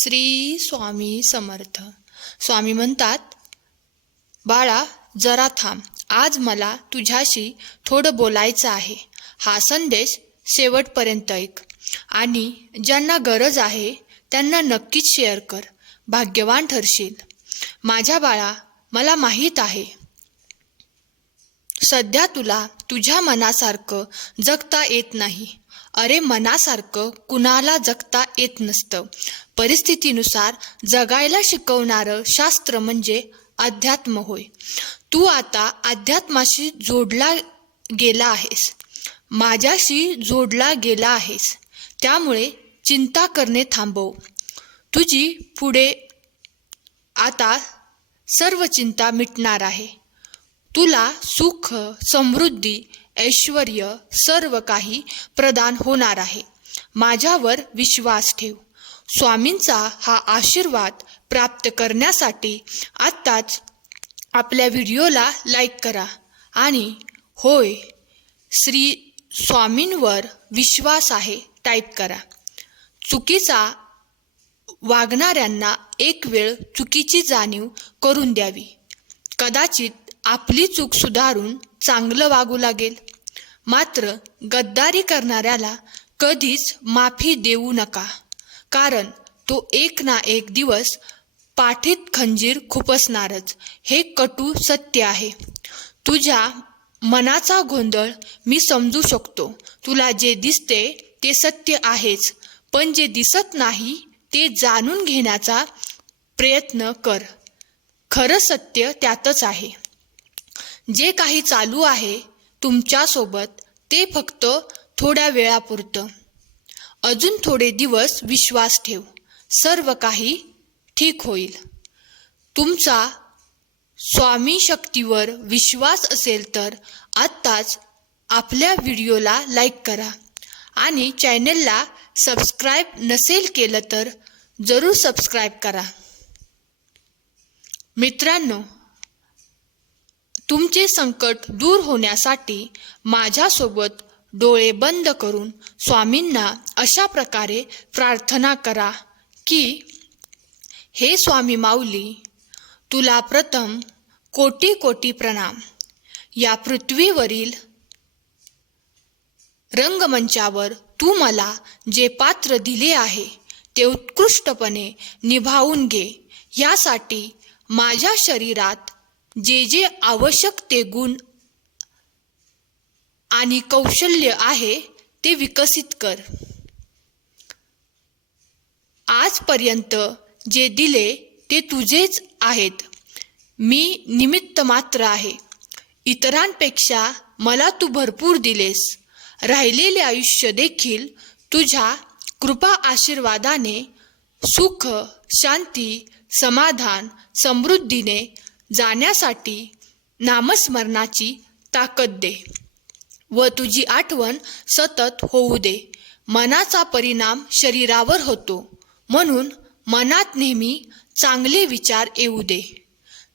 श्री स्वामी समर्थ. स्वामी म्हणतात बाळा जरा थांब. आज मला तुझ्याशी थोडं बोलायचं आहे. हा संदेश शेवटपर्यंत ऐक. आणि ज्यांना गरज आहे त्यांना नक्कीच शेअर कर. भाग्यवान ठरशील. माझ्या बाळा मला माहीत आहे. सध्या तुला तुझ्या मनासारखं जगता येत नाही. अरे मनासारखं कुणाला जगता येत नसतं. परिस्थितीनुसार जगायला शिकवणारं शास्त्र म्हणजे अध्यात्म होय. तू आता अध्यात्माशी जोडला गेला आहेस. माझ्याशी जोडला गेला आहेस. त्यामुळे चिंता करणे थांबव. तुझी पुढे आता सर्व चिंता मिटणार आहे. तुला सुख समृद्धी ऐश्वर सर्व काही प्रदान होणार आहे. माझ्यावर विश्वास ठेव. स्वामींचा हा आशीर्वाद प्राप्त करण्यासाठी आत्ताच आपल्या व्हिडिओला लाईक करा आणि होय श्री स्वामींवर विश्वास आहे टाईप करा. चुकीचा वागणाऱ्यांना एक वेळ चुकीची जाणीव करून द्यावी. कदाचित आपली चूक सुधारून चांगलं वागू लागेल. मात्र गद्दारी करणाऱ्याला कधीच माफी देऊ नका. कारण तो एक ना एक दिवस पाठीत खंजीर खुपसणारच. हे कटू सत्य आहे. तुझ्या मनाचा गोंधळ मी समजू शकतो. तुला जे दिसते ते सत्य आहेच. पण जे दिसत नाही ते जाणून घेण्याचा प्रयत्न कर. खरं सत्य त्यातच आहे. जे काही चालू आहे तुमच्यासोबत ते फक्त थोड्या वेळापुरतं. अजून थोडे दिवस विश्वास ठेव. सर्व काही ठीक होईल. तुमचा स्वामी शक्तीवर विश्वास असेल तर आत्ताच आपल्या व्हिडिओला लाईक करा आणि चॅनलला सबस्क्राईब नसेल केलं तर जरूर सबस्क्राईब करा. मित्रांनो तुमचे संकट दूर होण्यासाठी माझ्यासोबत डोळे बंद करून स्वामींना अशा प्रकारे प्रार्थना करा की हे स्वामी माऊली तुला प्रथम कोटी कोटी प्रणाम. या पृथ्वीवरील रंगमंचावर तू मला जे पात्र दिले आहे ते उत्कृष्टपणे निभावून घे. यासाठी माझ्या शरीरात जे जे आवश्यक ते गुण आणि कौशल्य आहे ते विकसित कर. आजपर्यंत जे दिले ते तुझेच आहेत. मी निमित्त मात्र आहे. इतरांपेक्षा मला तू भरपूर दिलेस. राहिलेले आयुष्य देखील तुझ्या कृपा आशीर्वादाने सुख शांती समाधान समृद्धीने जाण्यासाठी नामस्मरणाची ताकद दे व तुझी आठवण सतत होऊ दे. मनाचा परिणाम शरीरावर होतो. म्हणून मनात नेहमी चांगले विचार येऊ दे.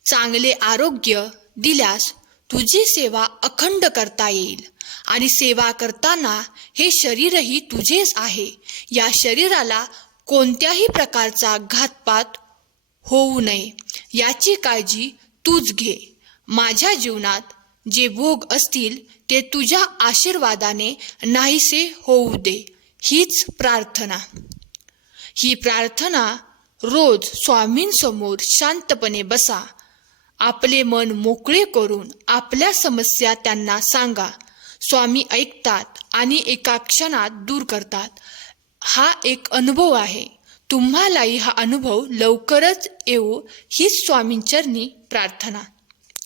चांगले आरोग्य दिल्यास तुझी सेवा अखंड करता येईल आणि सेवा करताना हे शरीरही तुझेच आहे. या शरीराला कोणत्याही प्रकारचा घातपात होऊ नये. याची काळजी तूच घे. माझ्या जीवनात जे भोग असतील ते तुझ्या आशीर्वादाने नाहीसे होऊ दे. हीच प्रार्थना. ही प्रार्थना रोज स्वामींसमोर शांतपणे बसा. आपले मन मोकळे करून आपल्या समस्या त्यांना सांगा. स्वामी ऐकतात आणि एका क्षणात दूर करतात. हा एक अनुभव आहे. तुम्हालाही हा अनुभव लवकरच येऊ हीच स्वामींचरणी प्रार्थना.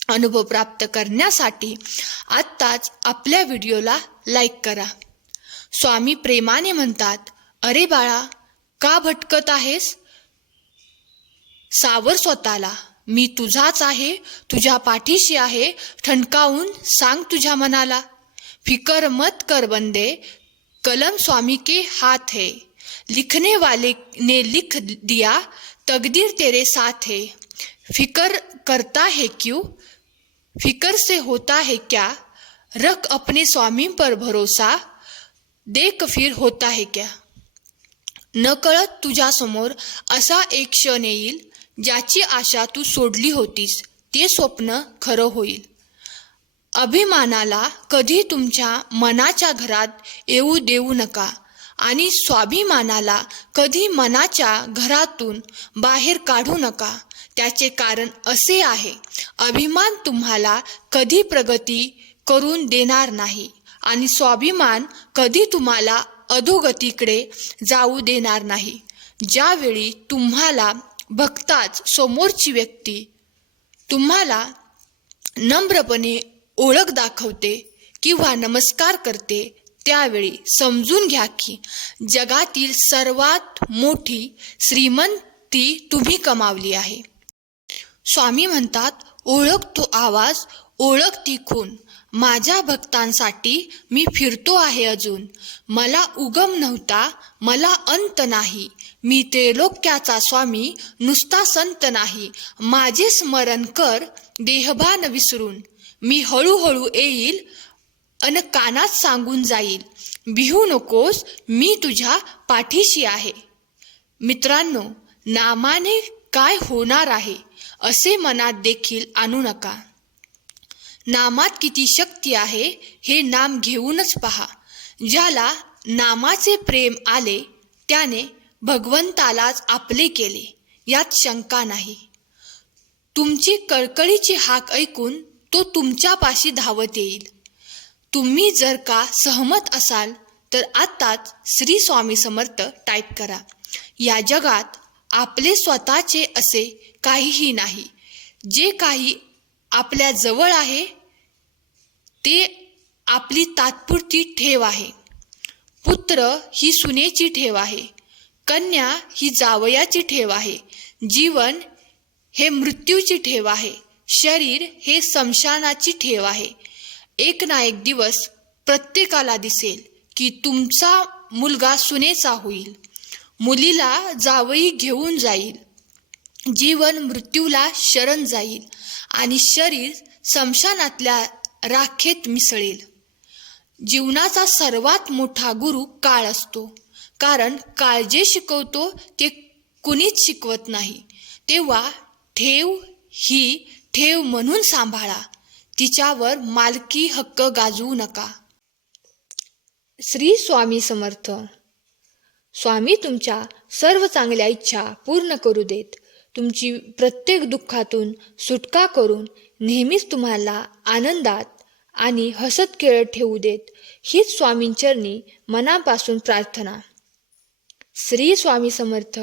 अनुभव प्राप्त करण्यासाठी आत्ताच आपल्या व्हिडिओला लाईक करा. स्वामी प्रेमाने म्हणतात अरे बाळा का भटकत आहेस? सावर स्वतःला. मी तुझाच आहे तुझ्या पाठीशी आहे ठणकावून सांग तुझ्या मनाला. फिकर मत कर बंदे कलम स्वामी के हात है. लिखने वाले ने लिख दिया, तकदीर तेरे साथ है। फिकर करता है क्यों? फिकर से होता है क्या? रख अपने स्वामी पर भरोसा, देख फिर होता है क्या? नकळत तुझ्यासमोर असा एक क्षण येईल, ज्याची आशा तू सोडली होतीस, ते स्वप्न खरं होईल। अभिमानाला कधी तुमच्या मनाच्या घरात येऊ देऊ नका आणि स्वाभिमानाला कधी मनाच्या घरातून बाहेर काढू नका. त्याचे कारण असे आहे अभिमान तुम्हाला कधी प्रगती करून देणार नाही आणि स्वाभिमान कधी तुम्हाला अधोगतीकडे जाऊ देणार नाही. ज्यावेळी तुम्हाला बघताच समोरची व्यक्ती तुम्हाला नम्रपणे ओळख दाखवते किंवा नमस्कार करते त्यावेळी समजून घ्या की जगातील सर्वात मोठी श्रीमंती तुम्ही कमावली आहे. स्वामी म्हणतात ओळख तो आवाज ओळख ती खून. माझ्या भक्तांसाठी मी फिरतो आहे अजून. मला उगम नव्हता मला अंत नाही. मी त्रैलोक्याचा स्वामी नुसता संत नाही. माझे स्मरण कर देहभान विसरून. मी हळूहळू येईल अन कानात सांगून जाईल भिहू नकोस मी तुझ्या पाठीशी आहे. मित्रांनो नामाने काय होणार आहे असे मनात देखील आणू नका. नामात किती शक्ती आहे हे नाम घेऊनच पहा. ज्याला नामाचे प्रेम आले त्याने भगवंतालाच आपले केले यात शंका नाही. तुमची कळकळीची हाक ऐकून तो तुमच्यापाशी धावत येईल. तुम्ही जर का सहमत असाल तर आत्ताच श्री स्वामी समर्थ टाईप करा. या जगात आपले स्वतःचे असे काहीही नाही. जे काही आपल्या जवळ आहे ते आपली तात्पुरती ठेव आहे. पुत्र ही सुनेची ठेव आहे. कन्या ही जावयाची ठेव आहे. जीवन हे मृत्यूची ठेव आहे. शरीर हे समशानाची ठेव आहे. एक ना एक दिवस प्रत्येकाला दिसेल की तुमचा मुलगा सुनेचा होईल. मुलीला जावई घेऊन जाईल. जीवन मृत्यूला शरण जाईल आणि शरीर समशानातल्या राखेत मिसळेल. जीवनाचा सर्वात मोठा गुरु काळ असतो. कारण काळ जे शिकवतो ते कुणीच शिकवत नाही. तेव्हा ठेव ही ठेव म्हणून सांभाळा. तिच्यावर मालकी हक्क गाजवू नका. श्री स्वामी समर्थ. स्वामी तुमच्या सर्व चांगल्या इच्छा पूर्ण करू देत. तुमची प्रत्येक दुःखातून सुटका करून नेहमीच तुम्हाला आनंदात आणि हसत खेळत ठेवू देत. हीच स्वामींचरणी मनापासून प्रार्थना. श्री स्वामी समर्थ.